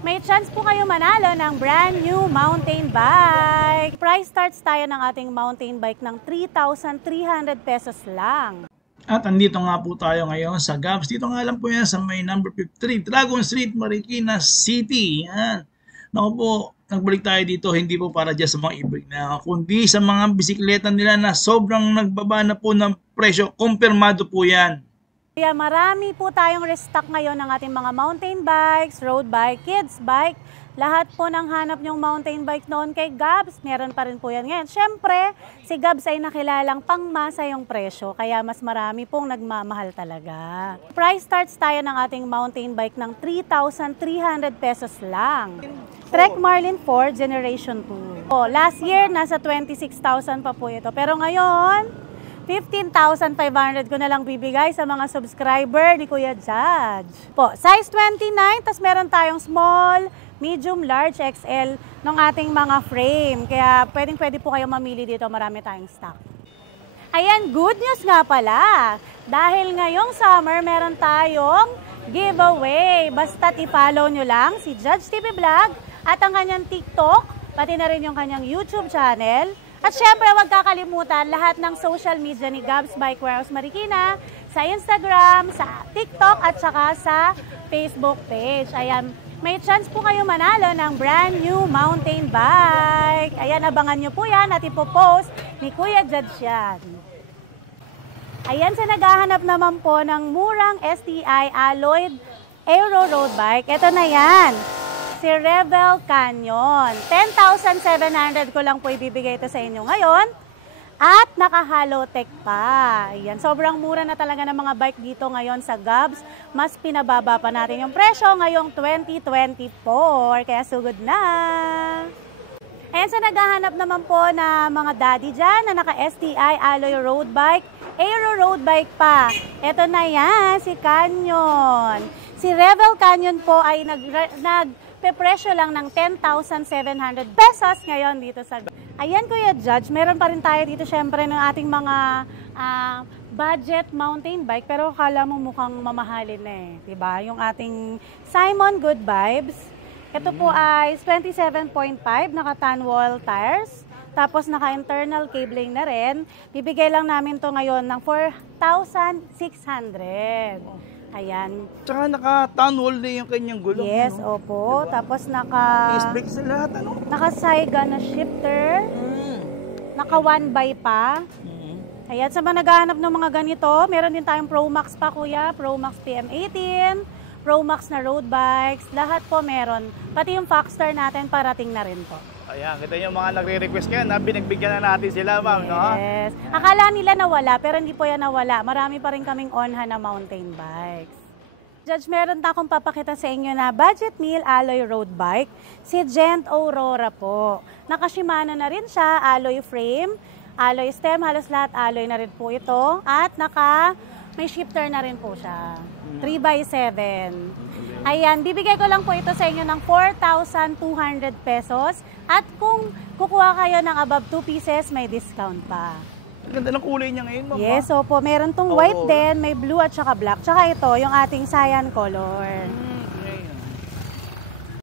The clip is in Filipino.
May chance po kayo manalo ng brand new mountain bike. Price starts tayo ng ating mountain bike ng 3,300 pesos lang. At andito nga po tayo ngayon sa Gabs. Dito nga lang po yan sa may number 53, Dragon Street, Marikina City. Yan. Naku po, nagbalik tayo dito hindi po para dyan sa mga e-bike na, kundi sa mga bisikleta nila na sobrang nagbaba na po ng presyo. Kumpirmado po yan. Kaya marami po tayong restock ngayon ng ating mga mountain bikes, road bike, kids bike. Lahat po ng hanap nyong mountain bike noon kay Gabs, meron pa rin po yan ngayon. Siyempre, si Gabs ay nakilalang pangmasa yung presyo, kaya mas marami pong nagmamahal talaga. Price starts tayo ng ating mountain bike ng 3,300 pesos lang. Trek Marlin 4 Generation 2. Last year, nasa 26,000 pa po ito. Pero ngayon, 15,500 ko na lang bibigay sa mga subscriber ni Kuya Judge. Size 29, tas meron tayong small, medium, large, XL ng ating mga frame. Kaya pwede po kayo mamili dito, marami tayong stock. Ayan, good news nga pala. Dahil ngayong summer, meron tayong giveaway. Basta't i-follow nyo lang si Judge TV Vlog at ang kanyang TikTok, pati na rin yung kanyang YouTube channel. At syempre, huwag kakalimutan lahat ng social media ni Gabs Bike Warehouse Marikina sa Instagram, sa TikTok at saka sa Facebook page. Ayan, may chance po kayo manalo ng brand new mountain bike. Ayan, abangan nyo po yan at ipopost ni Kuya Judge yan. Ayan, sa naghahanap naman po ng murang STI Alloyed Aero Road Bike, ito na yan. Si Rebel Canyon. 10,700 ko lang po ibibigay ito sa inyo ngayon. At naka-Halotech pa. Ayan, sobrang mura na talaga ng mga bike dito ngayon sa Gabs. Mas pinababa pa natin yung presyo ngayong 2024. Kaya sugod na. Ayan, sa naghahanap naman po na mga daddy dyan na naka-STI Alloy Road Bike, Aero Road Bike pa. Ito na yan, si Canyon. Si Rebel Canyon po ay presyo lang ng 10,700 pesos ngayon dito sa... Ayan, Kuya Judge, meron pa rin tayo dito syempre ng ating mga budget mountain bike, pero akala mo mukhang mamahalin na eh, diba? Yung ating Simon Good Vibes. Ito po ay 27.5, naka-tan wall tires, tapos naka-internal cabling na rin. Bibigay lang namin to ngayon ng 4,600. Ayan. Tsaka naka-tan wall na yung kanyang gulong. Yes, ano? opo. Diba? Tapos Disc brake sa lahat, ano? Naka-Saiga na shifter. Naka 1x pa. Ayan, sa mga naghahanap ng mga ganito, meron din tayong Pro Max pa, Kuya. Pro Max PM18, Pro Max na road bikes. Lahat po meron. Pati yung Foxstar natin, parating na rin po. Ayan, kita yung mga nagre-request ngayon, binagbigyan na natin sila, ma'am, no? Yes. Akala nila nawala, pero hindi po yan nawala. Marami pa rin kaming onhan na mountain bikes. Judge, meron akong papakita sa inyo na budget meal alloy road bike. Si Gent Aurora po. Naka-Shimano na rin siya, alloy frame, alloy stem, halos lahat alloy na rin po ito. At may shifter na rin po siya. 3x7. Ayan, bibigay ko lang po ito sa inyo ng 4,200 pesos. At kung kukuha kayo ng above 2 pieces, may discount pa. Ang ganda ng kulay niya ngayon, ma'am. Yes, opo. Meron tong white din, may blue at saka black. Tsaka ito, yung ating cyan color.